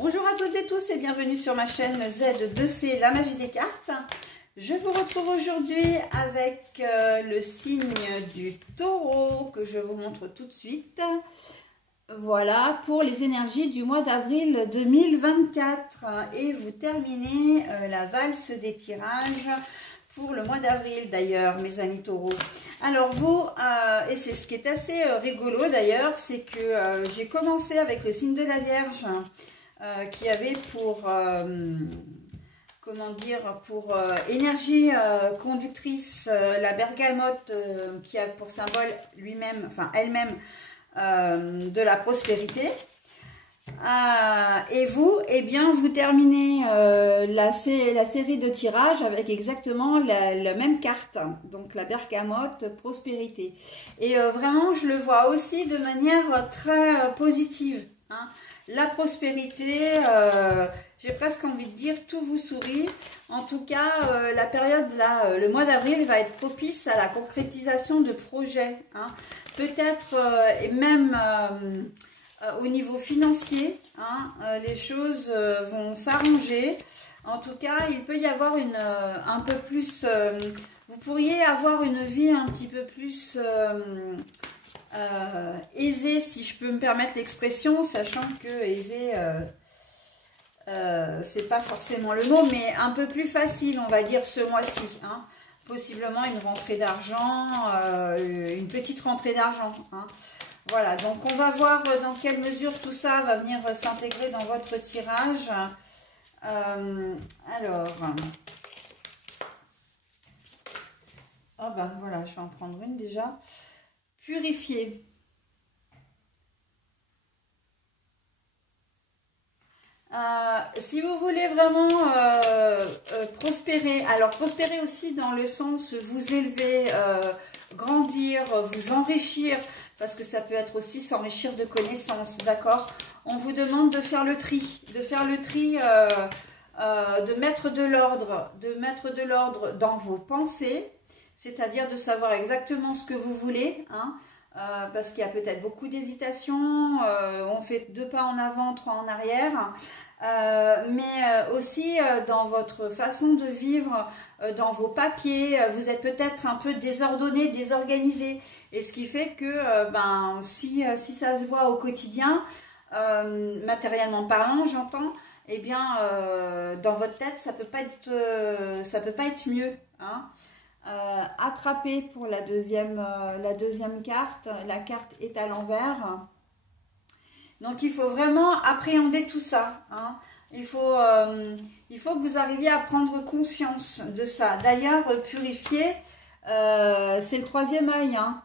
Bonjour à toutes et tous et bienvenue sur ma chaîne Z2C, la magie des cartes. Je vous retrouve aujourd'hui avec le signe du taureau que je vous montre tout de suite. Voilà, pour les énergies du mois d'avril 2024. Et vous terminez la valse des tirages pour le mois d'avril d'ailleurs, mes amis taureaux. Alors vous, et c'est ce qui est assez rigolo d'ailleurs, c'est que j'ai commencé avec le signe de la Vierge, qui avait pour, comment dire, pour énergie conductrice la bergamote, qui a pour symbole lui-même, enfin elle-même, de la prospérité. Et vous, eh bien, vous terminez la série de tirages avec exactement la même carte, donc la bergamote prospérité. Et vraiment, je le vois aussi de manière très positive, hein. La prospérité, j'ai presque envie de dire, tout vous sourit. En tout cas, la période là, le mois d'avril va être propice à la concrétisation de projets, hein. Peut-être et même au niveau financier, hein, les choses vont s'arranger. En tout cas, il peut y avoir un peu plus, vous pourriez avoir une vie un petit peu plus aisée, si je peux me permettre l'expression, sachant que aisée, c'est pas forcément le mot, mais un peu plus facile, on va dire, ce mois-ci, hein. Possiblement une rentrée d'argent, une petite rentrée d'argent, hein. Voilà, donc on va voir dans quelle mesure tout ça va venir s'intégrer dans votre tirage. Alors, oh ben voilà, je vais en prendre une déjà. Purifier. Si vous voulez vraiment prospérer, alors prospérer aussi dans le sens vous élever, grandir, vous enrichir, parce que ça peut être aussi s'enrichir de connaissances, d'accord? On vous demande de faire le tri, de mettre de l'ordre dans vos pensées, c'est-à-dire de savoir exactement ce que vous voulez, hein, parce qu'il y a peut-être beaucoup d'hésitation, on fait 2 pas en avant, 3 en arrière, mais aussi dans votre façon de vivre, dans vos papiers, vous êtes peut-être un peu désordonné, désorganisé, et ce qui fait que si ça se voit au quotidien, matériellement parlant, j'entends, eh bien dans votre tête ça peut pas être mieux, hein. Attraper pour la deuxième carte, la carte est à l'envers. Donc il faut vraiment appréhender tout ça, hein. Il faut que vous arriviez à prendre conscience de ça. D'ailleurs, purifier, c'est le troisième œil, hein,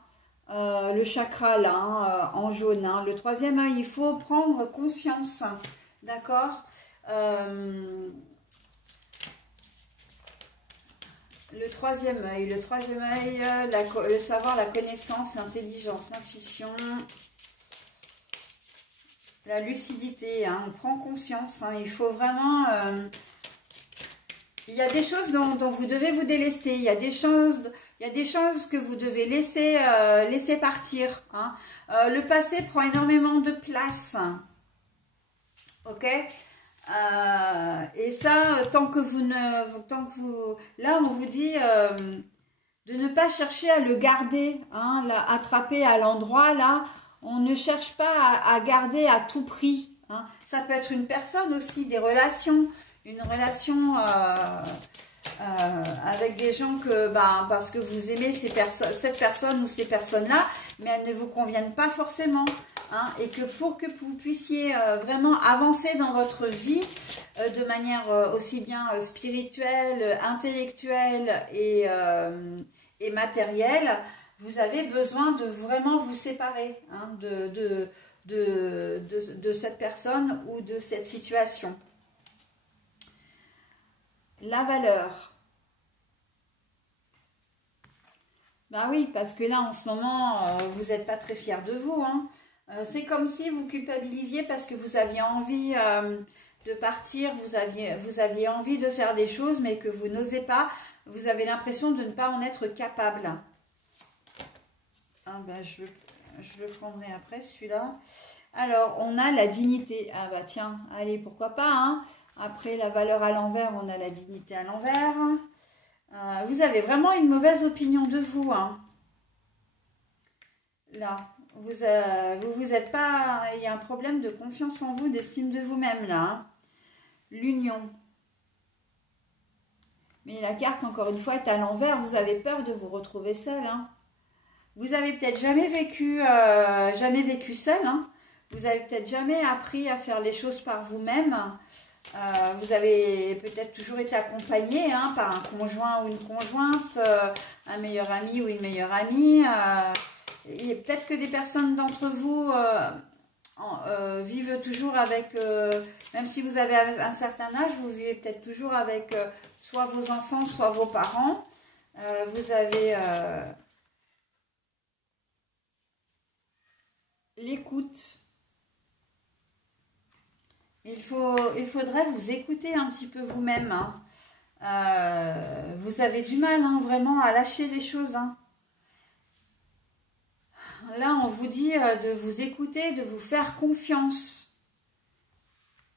le chakra là, hein, en jaune, hein, le troisième œil, il faut prendre conscience, d'accord. Le troisième œil, le savoir, la connaissance, l'intelligence, l'intuition, la lucidité, hein, on prend conscience, hein, il faut vraiment... il y a des choses dont vous devez vous délester, il y a des choses que vous devez laisser partir, hein. Le passé prend énormément de place, ok. Et ça, là on vous dit de ne pas chercher à le garder, hein, attraper à l'endroit là, on ne cherche pas à garder à tout prix, hein. Ça peut être une personne aussi, des relations, une relation avec des gens parce que vous aimez cette personne ou ces personnes-là, mais elles ne vous conviennent pas forcément, hein, et que pour que vous puissiez vraiment avancer dans votre vie de manière aussi bien spirituelle, intellectuelle et matérielle, vous avez besoin de vraiment vous séparer, hein, de cette personne ou de cette situation. La valeur. Ben oui, parce que là, en ce moment, vous n'êtes pas très fiers de vous, hein. C'est comme si vous culpabilisiez parce que vous aviez envie de partir, vous aviez envie de faire des choses, mais que vous n'osez pas. Vous avez l'impression de ne pas en être capable. Ah ben, je le prendrai après, celui-là. Alors, on a la dignité. Ah bah tiens, allez, pourquoi pas, hein. Après la valeur à l'envers, on a la dignité à l'envers. Vous avez vraiment une mauvaise opinion de vous, hein. Là, vous êtes pas... Il y a un problème de confiance en vous, d'estime de vous-même, là, hein. L'union. Mais la carte, encore une fois, est à l'envers. Vous avez peur de vous retrouver seul, hein. Vous avez peut-être jamais vécu seul, hein. Vous avez peut-être jamais appris à faire les choses par vous-même. Vous avez peut-être toujours été accompagné, hein, par un conjoint ou une conjointe, un meilleur ami ou une meilleure amie. Peut-être que des personnes d'entre vous vivent toujours avec, même si vous avez un certain âge, vous vivez peut-être toujours avec soit vos enfants, soit vos parents. Vous avez l'écoute. Il faudrait vous écouter un petit peu vous-même, hein. Vous avez du mal, hein, vraiment à lâcher les choses, hein. Là, on vous dit de vous écouter, de vous faire confiance.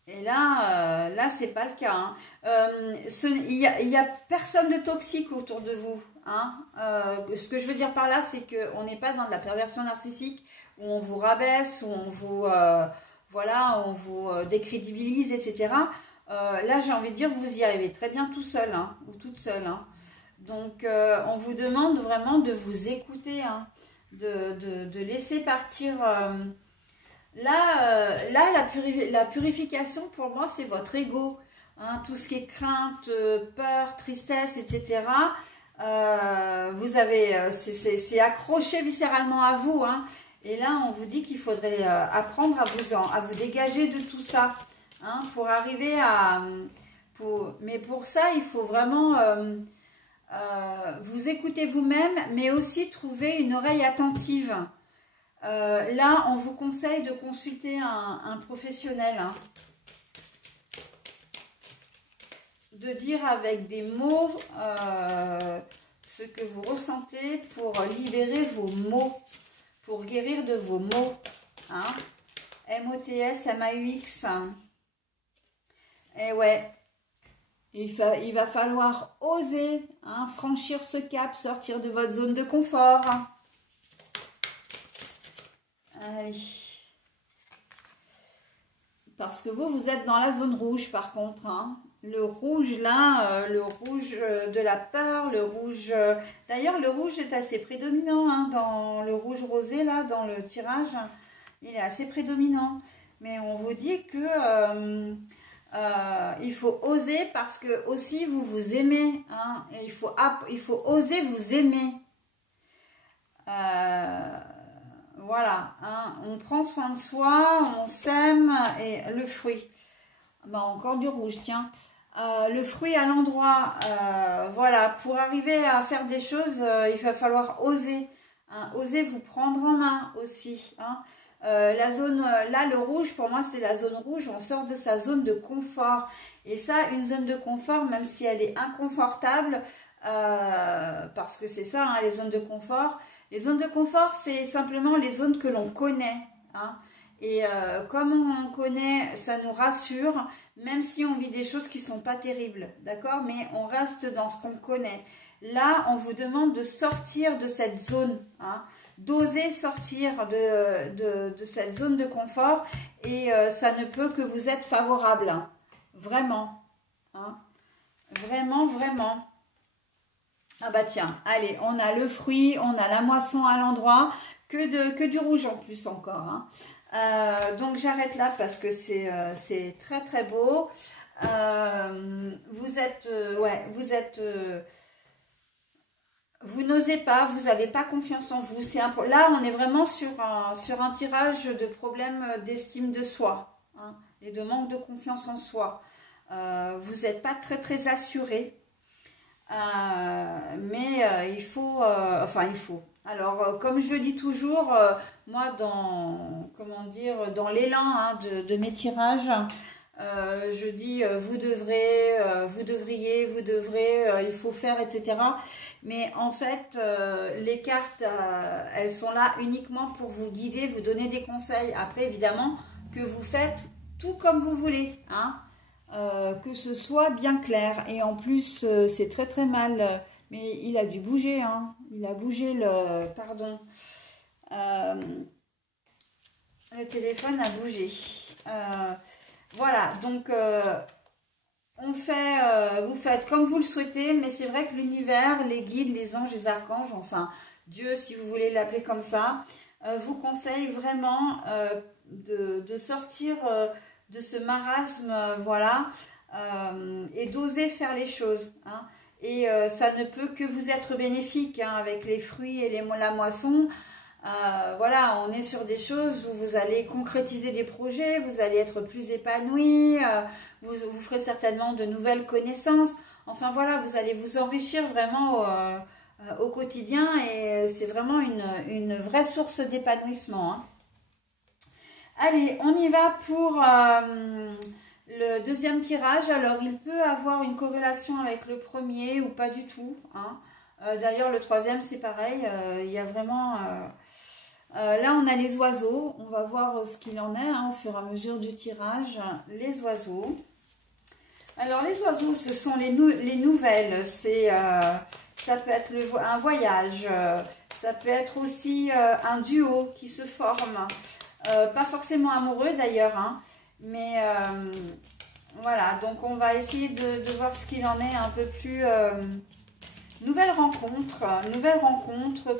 Et là, c'est pas le cas, hein. Il y a personne de toxique autour de vous, hein. Ce que je veux dire par là, c'est qu'on n'est pas dans de la perversion narcissique où on vous rabaisse, où on vous, voilà, on vous décrédibilise, etc. Là, j'ai envie de dire, vous y arrivez très bien tout seul, hein, ou toute seule, hein. Donc, on vous demande vraiment de vous écouter, hein, de laisser partir. Là, la purification, pour moi, c'est votre ego, hein, tout ce qui est crainte, peur, tristesse, etc. Vous avez, c'est accroché viscéralement à vous, hein. Et là, on vous dit qu'il faudrait apprendre à vous dégager de tout ça, hein, pour arriver à... mais pour ça, il faut vraiment vous écouter vous-même, mais aussi trouver une oreille attentive. Là, on vous conseille de consulter un professionnel, hein. De dire avec des mots ce que vous ressentez pour libérer vos mots, pour guérir de vos mots, hein. M-O-T-S, M-A-U-X. Et ouais, il va falloir oser, hein, franchir ce cap, sortir de votre zone de confort. Allez. Parce que vous êtes dans la zone rouge par contre, hein. Le rouge là, le rouge de la peur, le rouge... D'ailleurs, le rouge est assez prédominant, hein, dans le rouge rosé là, dans le tirage. Il est assez prédominant. Mais on vous dit que il faut oser parce que aussi vous vous aimez, hein, et il faut oser vous aimer. Voilà, hein, on prend soin de soi, on s'aime. Et le fruit, ben encore du rouge, tiens. Le fruit à l'endroit, voilà, pour arriver à faire des choses, il va falloir oser, hein, oser vous prendre en main aussi, hein. La zone, là le rouge, pour moi c'est la zone rouge, on sort de sa zone de confort. Et ça, une zone de confort, même si elle est inconfortable, parce que c'est ça, hein, les zones de confort. Les zones de confort, c'est simplement les zones que l'on connaît, hein. Et comme on connaît, ça nous rassure, même si on vit des choses qui ne sont pas terribles, d'accord? Mais on reste dans ce qu'on connaît. Là, on vous demande de sortir de cette zone, hein, d'oser sortir de cette zone de confort. Et ça ne peut que vous être favorable, hein, vraiment, hein, vraiment, vraiment. Ah bah tiens, allez, on a le fruit, on a la moisson à l'endroit, que du rouge en plus encore, hein. Donc j'arrête là parce que c'est très très beau. Vous êtes, ouais, vous n'osez pas, vous n'avez pas confiance en vous. Là, on est vraiment sur un tirage de problèmes d'estime de soi, hein, et de manque de confiance en soi. Vous n'êtes pas très très assuré. Mais il faut, enfin il faut. Alors comme je le dis toujours, moi dans, comment dire, dans l'élan, hein, de mes tirages, je dis vous devrez, vous devriez, vous devrez, il faut faire, etc. Mais en fait, les cartes, elles sont là uniquement pour vous guider, vous donner des conseils. Après, évidemment, que vous faites tout comme vous voulez, hein, que ce soit bien clair. Et en plus, c'est très très mal. Mais il a dû bouger, hein. Il a bougé le... Pardon. Le téléphone a bougé. Voilà, donc vous faites comme vous le souhaitez, mais c'est vrai que l'univers, les guides, les anges, les archanges, enfin Dieu si vous voulez l'appeler comme ça, vous conseille vraiment de sortir de ce marasme, voilà, et d'oser faire les choses, hein. Et ça ne peut que vous être bénéfique, hein, avec les fruits et la moisson. Voilà, on est sur des choses où vous allez concrétiser des projets, vous allez être plus épanoui, vous ferez certainement de nouvelles connaissances. Enfin voilà, vous allez vous enrichir vraiment au quotidien et c'est vraiment une vraie source d'épanouissement, hein. Allez, on y va pour le deuxième tirage. Alors, il peut avoir une corrélation avec le premier ou pas du tout, hein. D'ailleurs, le troisième, c'est pareil. Il y a vraiment... là, on a les oiseaux. On va voir ce qu'il en est, hein, au fur et à mesure du tirage. Les oiseaux. Alors, les oiseaux, ce sont les nouvelles. Ça peut être un voyage. Ça peut être aussi un duo qui se forme. Pas forcément amoureux d'ailleurs, hein, mais voilà, donc on va essayer de voir ce qu'il en est un peu plus. Nouvelle rencontre,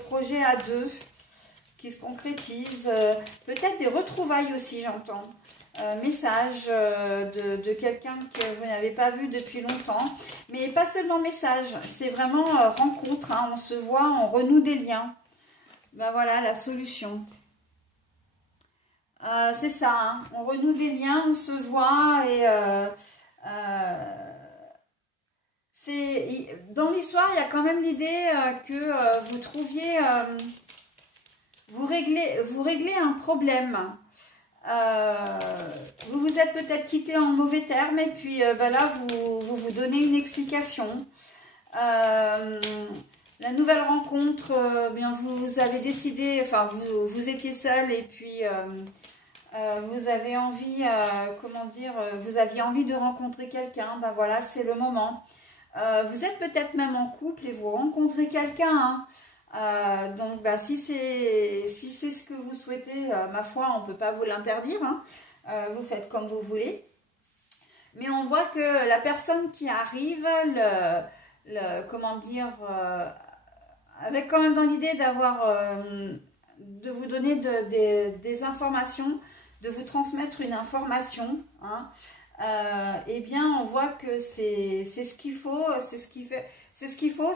projet à deux qui se concrétise, peut-être des retrouvailles aussi, j'entends. Message de quelqu'un que vous n'avez pas vu depuis longtemps, mais pas seulement message, c'est vraiment rencontre, hein, on se voit, on renoue des liens. Ben voilà la solution. C'est ça, hein. On renoue des liens, on se voit et dans l'histoire, il y a quand même l'idée que vous trouviez, vous réglez un problème. Vous vous êtes peut-être quitté en mauvais termes et puis ben là, vous donnez une explication. La nouvelle rencontre, bien vous avez décidé, enfin vous étiez seul et puis vous avez envie, comment dire, vous aviez envie de rencontrer quelqu'un, ben voilà, c'est le moment. Vous êtes peut-être même en couple et vous rencontrez quelqu'un, hein. Donc ben, si c'est ce que vous souhaitez, ma foi, on ne peut pas vous l'interdire, hein. Vous faites comme vous voulez. Mais on voit que la personne qui arrive, comment dire, avec quand même dans l'idée d'avoir, de vous donner des informations, de vous transmettre une information, hein, eh bien on voit que c'est ce qu'il faut, c'est ce qu'il faut,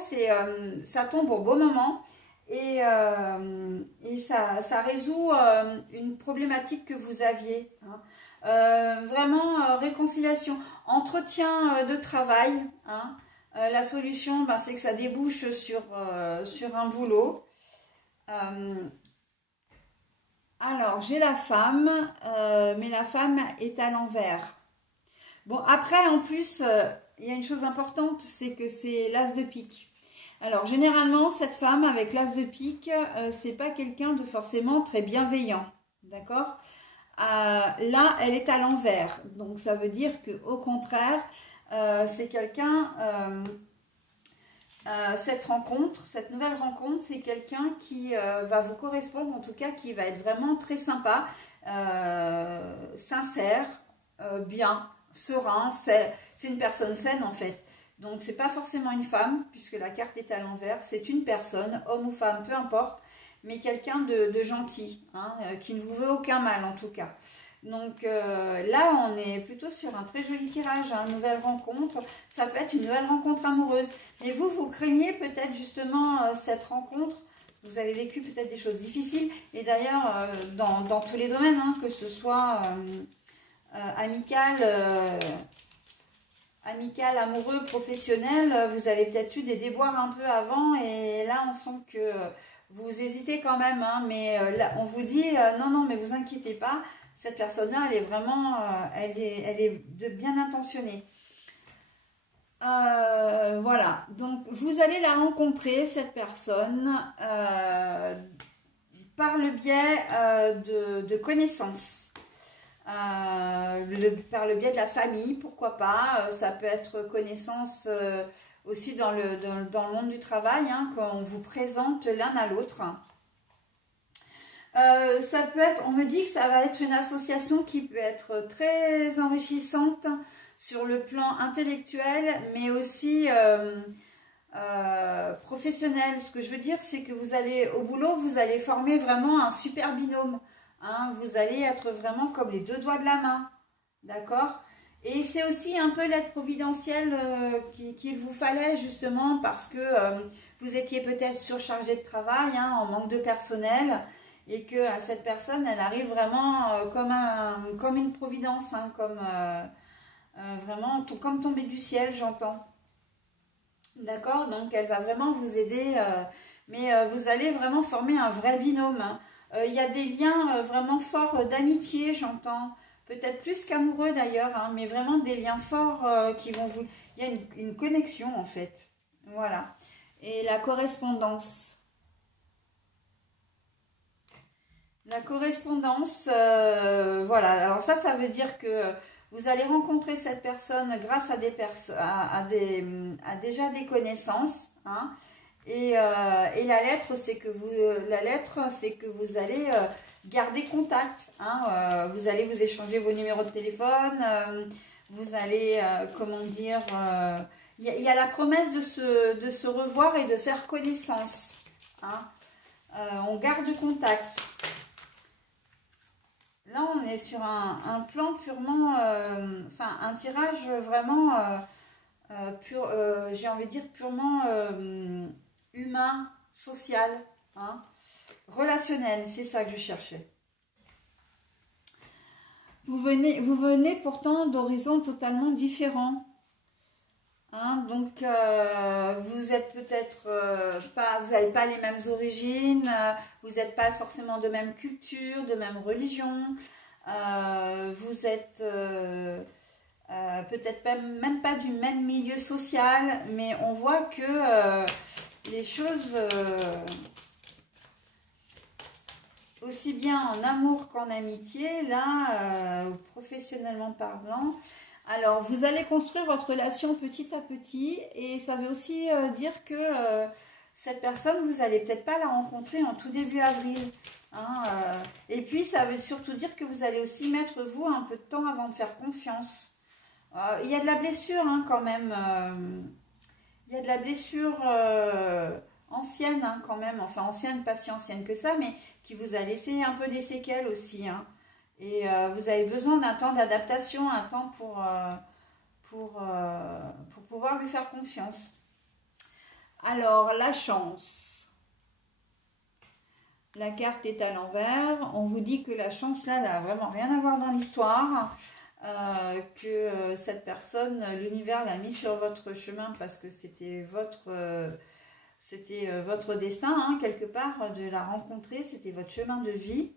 ça tombe au bon moment et ça résout une problématique que vous aviez, hein. Vraiment réconciliation, entretien de travail, hein. La solution, ben, c'est que ça débouche sur un boulot. Alors, j'ai la femme, mais la femme est à l'envers. Bon, après, en plus, il y a une chose importante, c'est que c'est l'as de pique. Alors, généralement, cette femme avec l'as de pique, c'est pas quelqu'un de forcément très bienveillant, d'accord? Là, elle est à l'envers. Donc, ça veut dire qu'au contraire, c'est quelqu'un... cette nouvelle rencontre, c'est quelqu'un qui va vous correspondre, en tout cas qui va être vraiment très sympa, sincère, bien, serein, c'est une personne saine en fait. Donc c'est pas forcément une femme, puisque la carte est à l'envers, c'est une personne, homme ou femme, peu importe, mais quelqu'un de gentil, hein, qui ne vous veut aucun mal en tout cas. Donc là, on est plutôt sur un très joli tirage, hein, nouvelle rencontre. Ça peut être une nouvelle rencontre amoureuse. Et vous craignez peut-être justement cette rencontre. Vous avez vécu peut-être des choses difficiles. Et d'ailleurs, dans tous les domaines, hein, que ce soit amical, amoureux, professionnel, vous avez peut-être eu des déboires un peu avant. Et là, on sent que vous hésitez quand même. Hein, mais là, on vous dit, non, mais vous inquiétez pas. cette personne-là, elle est vraiment, elle est de bien intentionnée. Voilà, donc vous allez la rencontrer, cette personne, par le biais de connaissances, par le biais de la famille, pourquoi pas, ça peut être connaissance aussi dans le monde du travail, hein, qu'on vous présente l'un à l'autre. Ça peut être, on me dit que ça va être une association qui peut être très enrichissante sur le plan intellectuel, mais aussi professionnel. Ce que je veux dire, c'est que vous allez, au boulot, vous allez former vraiment un super binôme. Hein, vous allez être vraiment comme les deux doigts de la main. D'accord? Et c'est aussi un peu l'aide providentielle qu'il vous fallait, justement, parce que vous étiez peut-être surchargé de travail, hein, en manque de personnel, et que cette personne, elle arrive vraiment comme une providence, hein, vraiment comme tombée du ciel, j'entends. D'accord? Donc elle va vraiment vous aider, mais vous allez vraiment former un vrai binôme. Hein. Il y a des liens vraiment forts d'amitié, j'entends. Peut-être plus qu'amoureux d'ailleurs, hein, mais vraiment des liens forts qui vont vous... Il y a une connexion en fait. Voilà. Et la correspondance. La correspondance, voilà. Alors ça veut dire que vous allez rencontrer cette personne grâce à déjà des connaissances, hein, et la lettre, c'est que vous allez garder contact, hein, vous allez vous échanger vos numéros de téléphone, vous allez, comment dire, il y a la promesse de se revoir et de faire connaissance, hein, on garde contact. Là, on est sur un plan purement, enfin, un tirage vraiment, j'ai envie de dire purement humain, social, hein, relationnel, c'est ça que je cherchais. Vous venez pourtant d'horizons totalement différents. Hein, donc, vous êtes peut-être pas, vous n'avez pas les mêmes origines, vous n'êtes pas forcément de même culture, de même religion, vous êtes peut-être même pas du même milieu social, mais on voit que les choses, aussi bien en amour qu'en amitié, là, professionnellement parlant, alors, vous allez construire votre relation petit à petit et ça veut aussi dire que cette personne, vous n'allez peut-être pas la rencontrer en tout début avril. Hein, et puis, ça veut surtout dire que vous allez aussi mettre, vous, un peu de temps avant de faire confiance. Il y a de la blessure, hein, quand même. Il y a de la blessure ancienne, hein, quand même. Enfin, ancienne, pas si ancienne que ça, mais qui vous a laissé un peu des séquelles aussi, hein. Et vous avez besoin d'un temps d'adaptation, un temps pour pouvoir lui faire confiance. Alors, la chance. La carte est à l'envers. On vous dit que la chance, là, elle n'a vraiment rien à voir dans l'histoire. Que cette personne, l'univers l'a mis sur votre chemin parce que c'était votre destin, hein, quelque part, de la rencontrer. C'était votre chemin de vie.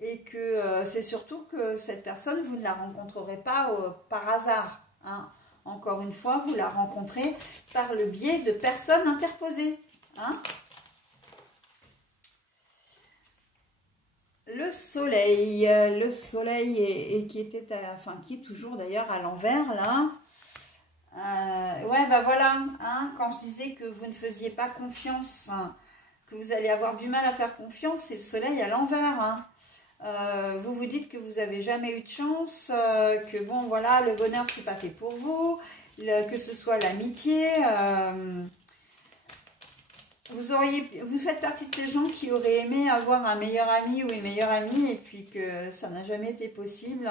Et que c'est surtout que cette personne, vous ne la rencontrerez pas par hasard, hein. Encore une fois, vous la rencontrez par le biais de personnes interposées, hein. Le soleil qui était qui est toujours d'ailleurs à l'envers là. Ouais, bah voilà, hein, quand je disais que vous ne faisiez pas confiance, hein, que vous allez avoir du mal à faire confiance, c'est le soleil à l'envers, hein. Vous vous dites que vous n'avez jamais eu de chance, que bon voilà, le bonheur c'est pas fait pour vous, que ce soit l'amitié, vous faites partie de ces gens qui auraient aimé avoir un meilleur ami ou une meilleure amie et puis que ça n'a jamais été possible.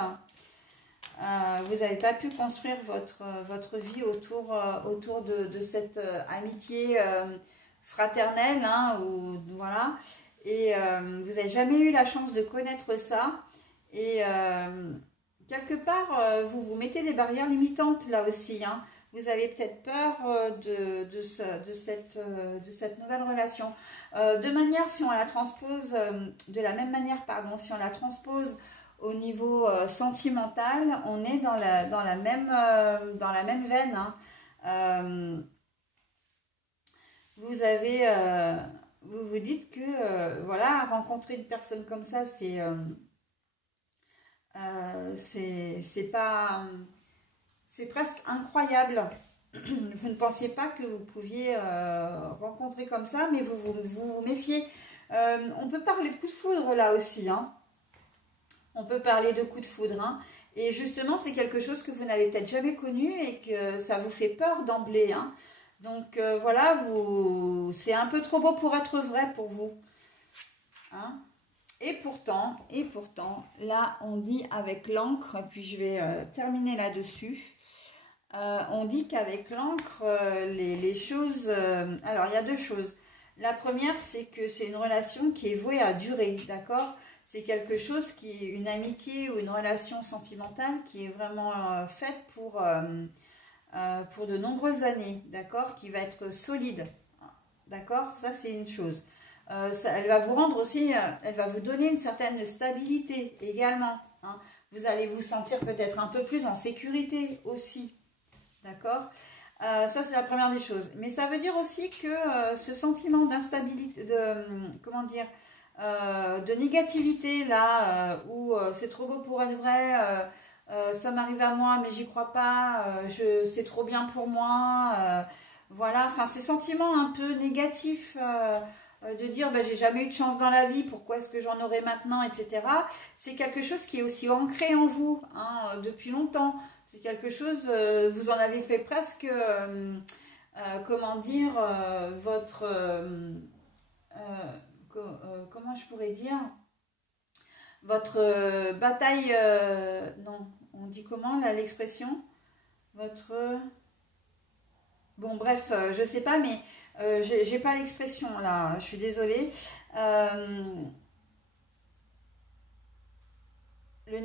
Vous n'avez pas pu construire votre vie autour de cette amitié fraternelle, hein, voilà. Et vous n'avez jamais eu la chance de connaître ça. Et quelque part, vous vous mettez des barrières limitantes là aussi, hein. Vous avez peut-être peur de cette nouvelle relation. De manière, si on la transpose, de la même manière, pardon, si on la transpose au niveau sentimental, on est dans la même veine. Hein. Vous vous dites que, voilà, rencontrer une personne comme ça, c'est pas... C'est presque incroyable. Vous ne pensiez pas que vous pouviez rencontrer comme ça, mais vous méfiez. On peut parler de coup de foudre là aussi. Hein. On peut parler de coup de foudre. Hein. Et justement, c'est quelque chose que vous n'avez peut-être jamais connu et que ça vous fait peur d'emblée. Hein. Donc voilà, c'est un peu trop beau pour être vrai pour vous. Hein. Et pourtant, là, on dit avec l'encre, puis je vais terminer là-dessus. On dit qu'avec l'encre, les choses... alors, il y a deux choses. La première, c'est que c'est une relation qui est vouée à durer, d'accord? C'est quelque chose qui est une amitié ou une relation sentimentale qui est vraiment faite pour de nombreuses années, d'accord? Qui va être solide, d'accord? Ça, c'est une chose. Elle va vous rendre aussi, elle va vous donner une certaine stabilité également. Hein. Vous allez vous sentir peut-être un peu plus en sécurité aussi. D'accord, ça c'est la première des choses. Mais ça veut dire aussi que ce sentiment d'instabilité, comment dire, de négativité là, où c'est trop beau pour être vrai, ça m'arrive à moi mais j'y crois pas, c'est trop bien pour moi, voilà, enfin ces sentiments un peu négatifs, de dire bah, j'ai jamais eu de chance dans la vie, pourquoi est-ce que j'en aurai maintenant, etc. C'est quelque chose qui est aussi ancré en vous hein, depuis longtemps. C'est quelque chose, vous en avez fait presque, comment dire, votre, comment je pourrais dire, votre bataille, non, on dit comment là l'expression, votre, bon bref, je sais pas, mais j'ai pas l'expression là, je suis désolée. Le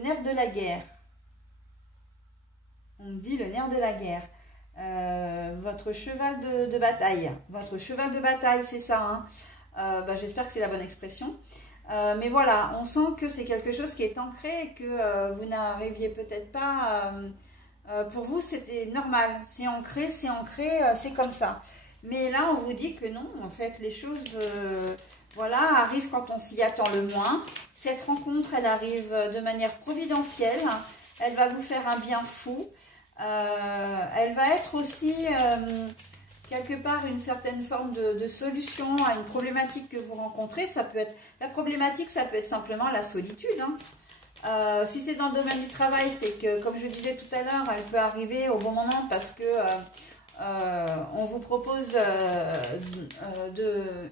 nerf de la guerre. On dit le nerf de la guerre. Votre cheval de bataille. Votre cheval de bataille, c'est ça. Hein. Bah, j'espère que c'est la bonne expression. Mais voilà, on sent que c'est quelque chose qui est ancré et que vous n'arriviez peut-être pas... pour vous, c'était normal. C'est ancré, c'est comme ça. Mais là, on vous dit que non. En fait, les choses voilà, arrivent quand on s'y attend le moins. Cette rencontre, elle arrive de manière providentielle. Elle va vous faire un bien fou. Elle va être aussi quelque part une certaine forme de solution à une problématique que vous rencontrez. Ça peut être, la problématique, ça peut être simplement la solitude. Hein. Si c'est dans le domaine du travail, c'est que, comme je disais tout à l'heure, elle peut arriver au bon moment parce que on vous propose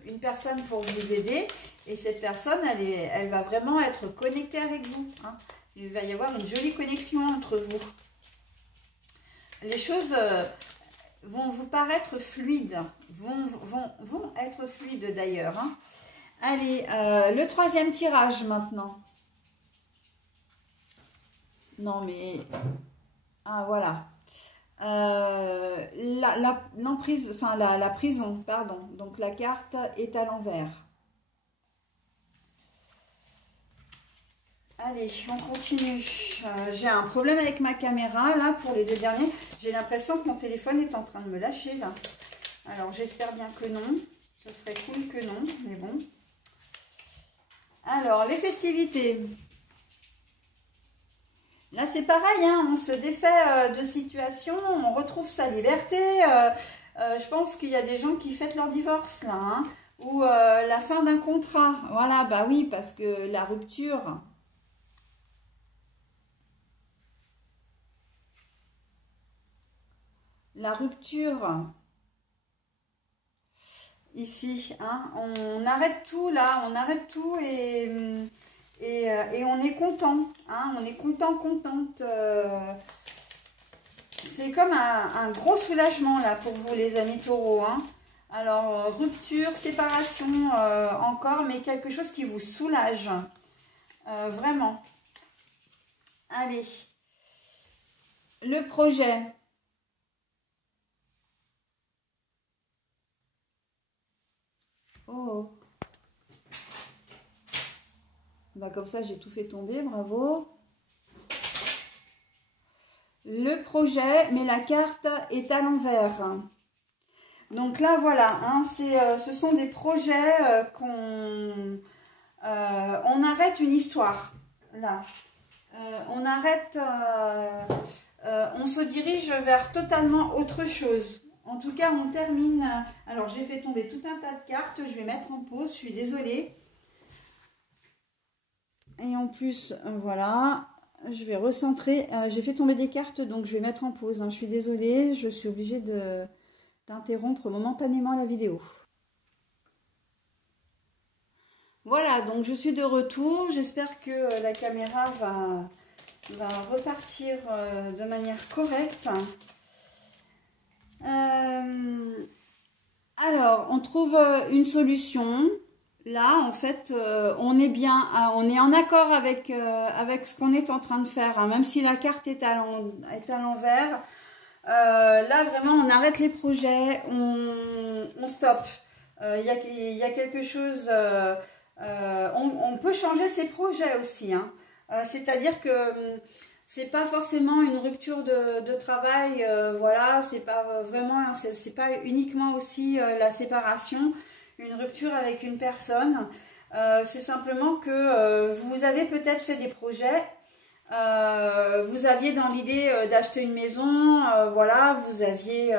une personne pour vous aider. Et cette personne, elle va vraiment être connectée avec vous. Hein. Il va y avoir une jolie connexion entre vous. Les choses vont vous paraître fluides, vont être fluides d'ailleurs. Hein. Allez, le troisième tirage maintenant. Non mais... Ah voilà. L'emprise, enfin la prison, pardon. Donc la carte est à l'envers. Allez, on continue. J'ai un problème avec ma caméra, là, pour les deux derniers. J'ai l'impression que mon téléphone est en train de me lâcher, là. Alors, j'espère bien que non. Ce serait cool que non, mais bon. Alors, les festivités. Là, c'est pareil, hein, on se défait de situation, on retrouve sa liberté. Je pense qu'il y a des gens qui fêtent leur divorce, là, hein, ou la fin d'un contrat. Voilà, bah oui, parce que la rupture... La rupture, ici, hein, on arrête tout là, on arrête tout et on est content, hein, on est content, contente. C'est comme un gros soulagement là pour vous les amis taureaux. Hein. Alors, rupture, séparation encore, mais quelque chose qui vous soulage, vraiment. Allez, le projet. Oh. Bah, comme ça, j'ai tout fait tomber, bravo. Le projet, mais la carte est à l'envers. Donc là, voilà, hein, ce sont des projets on arrête une histoire. Là, on arrête, on se dirige vers totalement autre chose. En tout cas, on termine. Alors, j'ai fait tomber tout un tas de cartes. Je vais mettre en pause. Je suis désolée. Et en plus, voilà, je vais recentrer. J'ai fait tomber des cartes, donc je vais mettre en pause. Hein. Je suis désolée. Je suis obligée d'interrompre momentanément la vidéo. Voilà, donc je suis de retour. J'espère que la caméra va repartir de manière correcte. Alors, on trouve une solution. Là, en fait, on est bien, on est en accord avec ce qu'on est en train de faire, hein, même si la carte est à l'envers. Là, vraiment, on arrête les projets, on stoppe. Il y a quelque chose... on peut changer ses projets aussi, hein. C'est-à-dire que c'est pas forcément une rupture de travail, voilà, c'est pas vraiment, c'est pas uniquement aussi la séparation, une rupture avec une personne. C'est simplement que vous avez peut-être fait des projets, vous aviez dans l'idée d'acheter une maison, voilà, vous aviez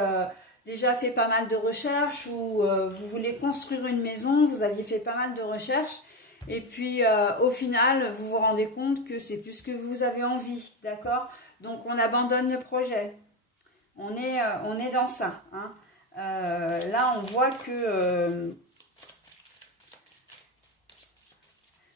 déjà fait pas mal de recherches ou vous voulez construire une maison, vous aviez fait pas mal de recherches et puis au final vous vous rendez compte que c'est plus ce que vous avez envie, d'accord? Donc on abandonne le projet, on est dans ça, hein. Là on voit que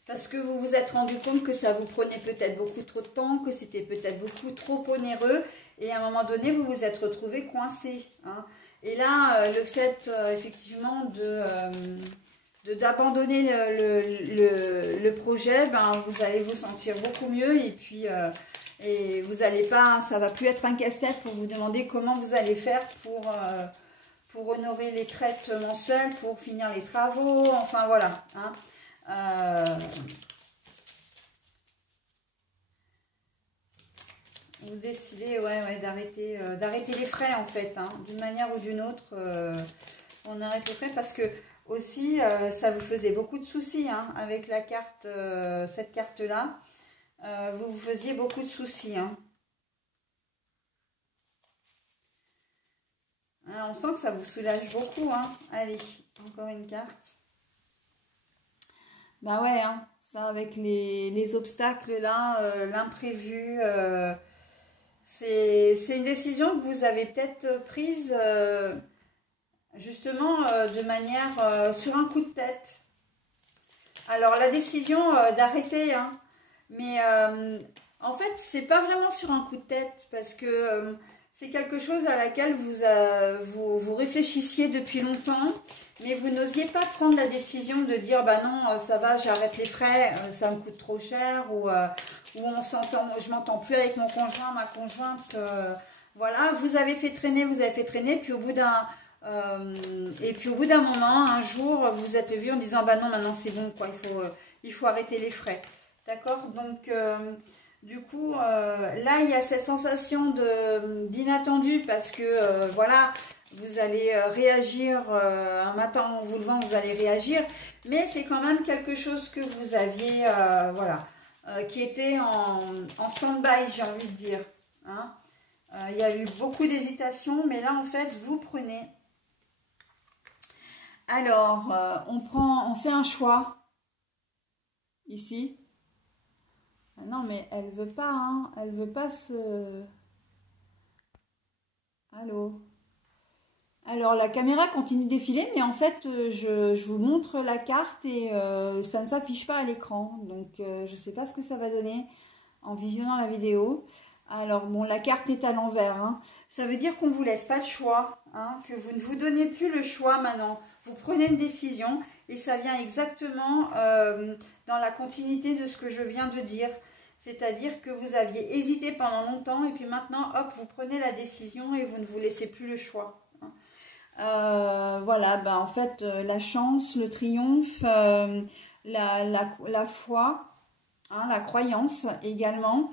parce que vous vous êtes rendu compte que ça vous prenait peut-être beaucoup trop de temps, que c'était peut-être beaucoup trop onéreux et à un moment donné vous vous êtes retrouvé coincé, hein. Et là le fait effectivement d'abandonner le projet, ben, vous allez vous sentir beaucoup mieux et puis et vous allez pas, ça va plus être un casse-tête pour vous demander comment vous allez faire pour honorer les traites mensuelles, pour finir les travaux, enfin voilà, hein. Vous décidez d'arrêter les frais en fait, hein, d'une manière ou d'une autre. On arrête les frais parce que aussi ça vous faisait beaucoup de soucis, hein, avec la carte, cette carte là, vous vous faisiez beaucoup de soucis, hein. On sent que ça vous soulage beaucoup, hein. Allez, encore une carte. Bah ouais, hein, ça avec les obstacles là, l'imprévu, c'est une décision que vous avez peut-être prise justement de manière sur un coup de tête. Alors la décision d'arrêter, hein, mais en fait c'est pas vraiment sur un coup de tête parce que c'est quelque chose à laquelle vous réfléchissiez depuis longtemps, mais vous n'osiez pas prendre la décision de dire bah non, ça va, j'arrête les frais, ça me coûte trop cher, ou je m'entends plus avec mon conjoint, ma conjointe, voilà, vous avez fait traîner, puis au bout d'un moment, un jour, vous êtes levé en disant bah non, maintenant c'est bon, quoi, il faut arrêter les frais, d'accord? Donc du coup, là, il y a cette sensation d'inattendu parce que, voilà, vous allez réagir, un matin en vous levant, vous allez réagir, mais c'est quand même quelque chose que vous aviez, voilà, qui était en stand-by, j'ai envie de dire, hein. Il y a eu beaucoup d'hésitation, mais là, en fait, vous prenez. Alors, on fait un choix, ici. Ah non, mais elle veut pas, hein. Elle veut pas se... Allô? Alors, la caméra continue de défiler, mais en fait, je vous montre la carte et ça ne s'affiche pas à l'écran. Donc, je ne sais pas ce que ça va donner en visionnant la vidéo. Alors, bon, la carte est à l'envers, hein. Ça veut dire qu'on ne vous laisse pas le choix, hein, que vous ne vous donnez plus le choix maintenant. Vous prenez une décision et ça vient exactement dans la continuité de ce que je viens de dire. C'est-à-dire que vous aviez hésité pendant longtemps et puis maintenant, hop, vous prenez la décision et vous ne vous laissez plus le choix, hein. Voilà, ben, en fait, la chance, le triomphe, la foi, hein, la croyance également.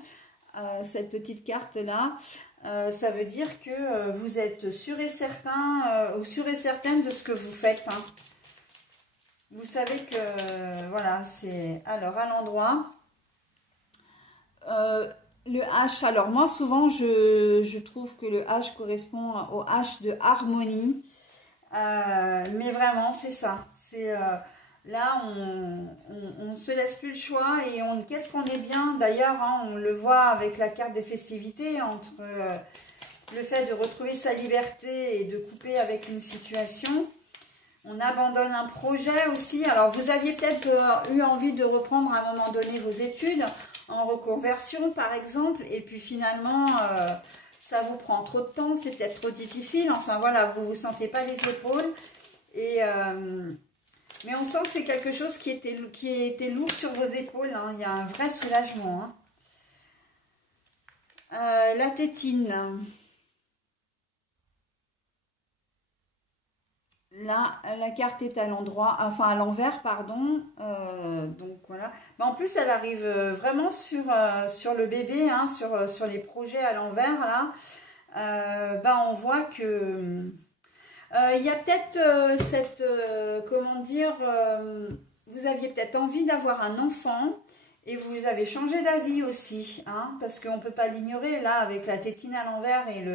Cette petite carte-là, ça veut dire que vous êtes sûr et certain ou sûr et certaine de ce que vous faites. Hein. Vous savez que, voilà, c'est... Alors, à l'endroit, le H, alors moi, souvent, je trouve que le H correspond au H de harmonie. Mais vraiment, c'est ça. C'est... là, on ne se laisse plus le choix et qu'est-ce qu'on est bien. D'ailleurs, hein, on le voit avec la carte des festivités, entre le fait de retrouver sa liberté et de couper avec une situation. On abandonne un projet aussi. Alors, vous aviez peut-être eu envie de reprendre à un moment donné vos études en reconversion, par exemple. Et puis finalement, ça vous prend trop de temps, c'est peut-être trop difficile. Enfin, voilà, vous ne vous sentez pas les épaules. Et... mais on sent que c'est quelque chose qui était lourd sur vos épaules. Hein. Il y a un vrai soulagement. Hein. La tétine. Là, la carte est à l'endroit, enfin à l'envers, pardon. Donc voilà. Mais en plus, elle arrive vraiment sur le bébé, hein, sur les projets à l'envers. Là, on voit que... il y a peut-être cette, comment dire, vous aviez peut-être envie d'avoir un enfant et vous avez changé d'avis aussi, hein, parce qu'on ne peut pas l'ignorer, là, avec la tétine à l'envers et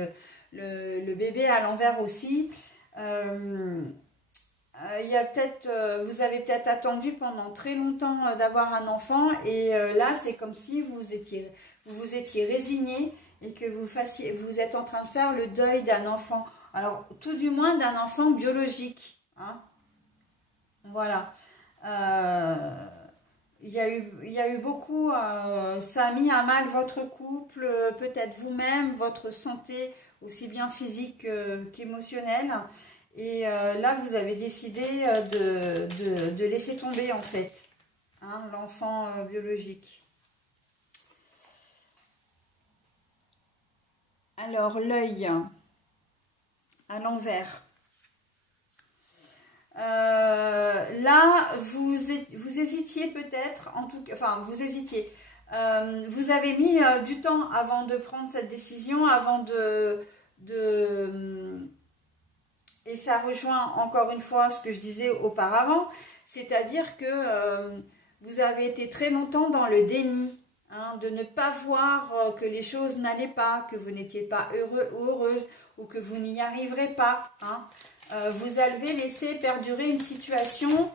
le bébé à l'envers aussi. Il y a peut-être, vous avez peut-être attendu pendant très longtemps d'avoir un enfant et là, c'est comme si vous vous étiez résigné et que vous êtes en train de faire le deuil d'un enfant. Alors, tout du moins d'un enfant biologique. Hein. Voilà. Il y a eu beaucoup, ça a mis à mal votre couple, peut-être vous-même, votre santé, aussi bien physique qu'émotionnelle. Et là, vous avez décidé de laisser tomber, en fait, hein, l'enfant biologique. Alors, l'œil à l'envers. Là, vous hésitiez peut-être, en tout cas, enfin, vous hésitiez. Vous avez mis du temps avant de prendre cette décision, avant et ça rejoint encore une fois ce que je disais auparavant, c'est-à-dire que vous avez été très longtemps dans le déni, hein, de ne pas voir que les choses n'allaient pas, que vous n'étiez pas heureux ou heureuse, ou que vous n'y arriverez pas. Hein. Vous avez laissé perdurer une situation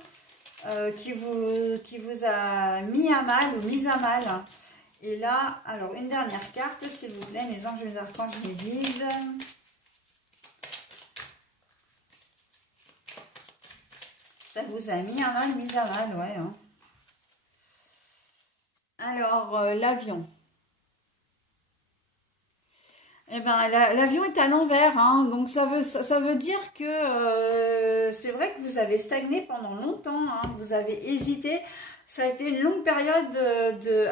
qui vous a mis à mal ou mise à mal. Et là, alors une dernière carte, s'il vous plaît, mes anges, mes archanges, mes guides. Ça vous a mis à mal, mise à mal, ouais. Hein. Alors, l'avion. Eh ben, l'avion est à l'envers, hein, donc ça veut dire que c'est vrai que vous avez stagné pendant longtemps, hein, vous avez hésité. Ça a été une longue période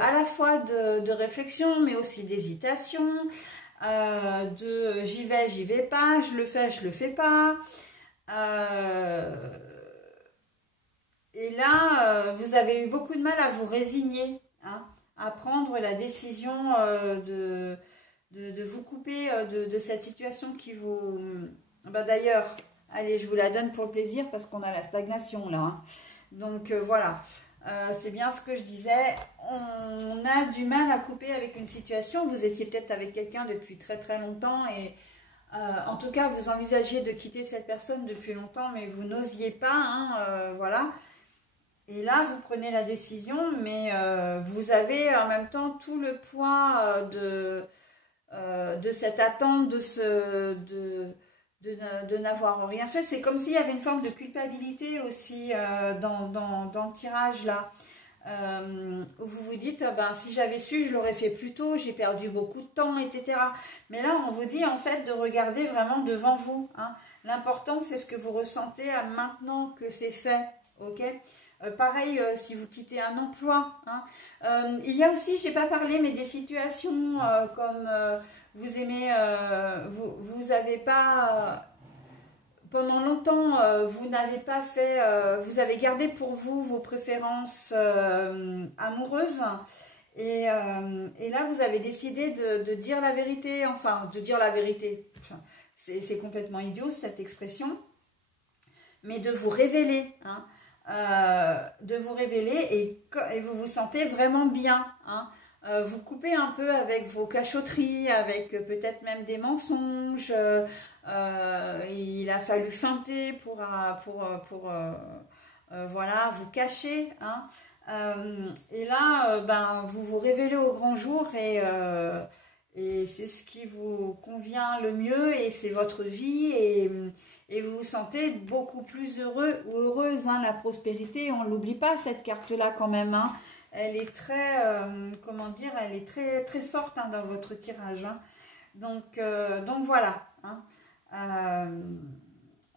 à la fois de réflexion, mais aussi d'hésitation, j'y vais pas, je le fais pas. Et là, vous avez eu beaucoup de mal à vous résigner, hein, à prendre la décision de vous couper de cette situation qui vous... D'ailleurs, allez, je vous la donne pour le plaisir parce qu'on a la stagnation là. Hein. Donc voilà, c'est bien ce que je disais. On a du mal à couper avec une situation. Vous étiez peut-être avec quelqu'un depuis très très longtemps et en tout cas, vous envisagiez de quitter cette personne depuis longtemps, mais vous n'osiez pas. Hein, voilà. Et là, vous prenez la décision, mais vous avez en même temps tout le poids de cette attente de n'avoir rien fait. C'est comme s'il y avait une forme de culpabilité aussi dans le tirage là. Où vous vous dites, ben, si j'avais su, je l'aurais fait plus tôt, j'ai perdu beaucoup de temps, etc. Mais là, on vous dit en fait de regarder vraiment devant vous. Hein. L'important, c'est ce que vous ressentez maintenant que c'est fait. Ok. Pareil, si vous quittez un emploi. Hein. Il y a aussi, je n'ai pas parlé, mais des situations comme vous aimez, vous n'avez pas... pendant longtemps, vous n'avez pas fait, vous avez gardé pour vous vos préférences amoureuses. Et là, vous avez décidé de dire la vérité, enfin, de dire la vérité. Enfin, c'est complètement idiot cette expression, mais de vous révéler, hein, de vous révéler et vous vous sentez vraiment bien, hein. Vous coupez un peu avec vos cachotteries, avec peut-être même des mensonges. Il a fallu feinter pour voilà, vous cacher, hein. Et là, ben, vous vous révélez au grand jour et c'est ce qui vous convient le mieux et c'est votre vie et vous vous sentez beaucoup plus heureux ou heureuse, hein. La prospérité, on ne l'oublie pas cette carte-là quand même, hein. Elle est très, comment dire, elle est très, très forte, hein, dans votre tirage, hein. Donc voilà, hein.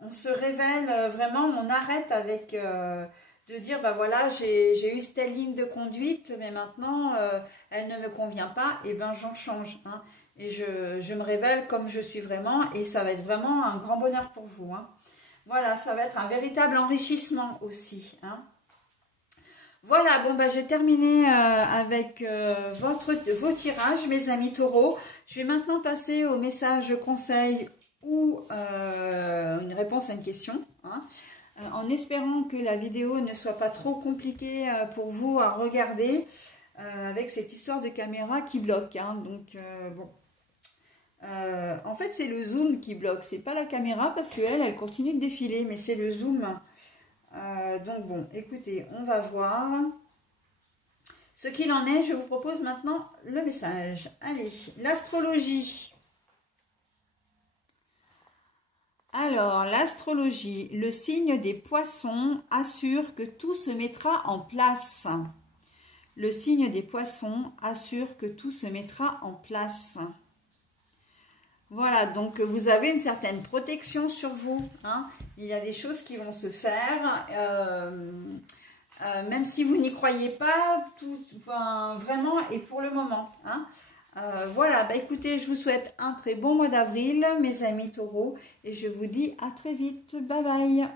On se révèle vraiment, on arrête avec de dire, bah voilà, j'ai eu telle ligne de conduite, mais maintenant, elle ne me convient pas, et ben j'en change, hein. Et je me révèle comme je suis vraiment, et ça va être vraiment un grand bonheur pour vous, hein. Voilà, ça va être un véritable enrichissement aussi, hein. Voilà, bon, bah, j'ai terminé avec vos tirages, mes amis taureaux. Je vais maintenant passer au message conseil ou une réponse à une question, hein, en espérant que la vidéo ne soit pas trop compliquée pour vous à regarder avec cette histoire de caméra qui bloque, hein. Donc, bon. En fait, c'est le zoom qui bloque, c'est pas la caméra parce qu'elle continue de défiler, mais c'est le zoom. Donc bon, écoutez, on va voir ce qu'il en est. Je vous propose maintenant le message. Allez, l'astrologie. Alors, l'astrologie, le signe des poissons assure que tout se mettra en place. Le signe des poissons assure que tout se mettra en place. Voilà, donc vous avez une certaine protection sur vous, hein. Il y a des choses qui vont se faire, même si vous n'y croyez pas, enfin, vraiment et pour le moment, hein. Voilà, bah écoutez, je vous souhaite un très bon mois d'avril, mes amis taureaux, et je vous dis à très vite. Bye bye.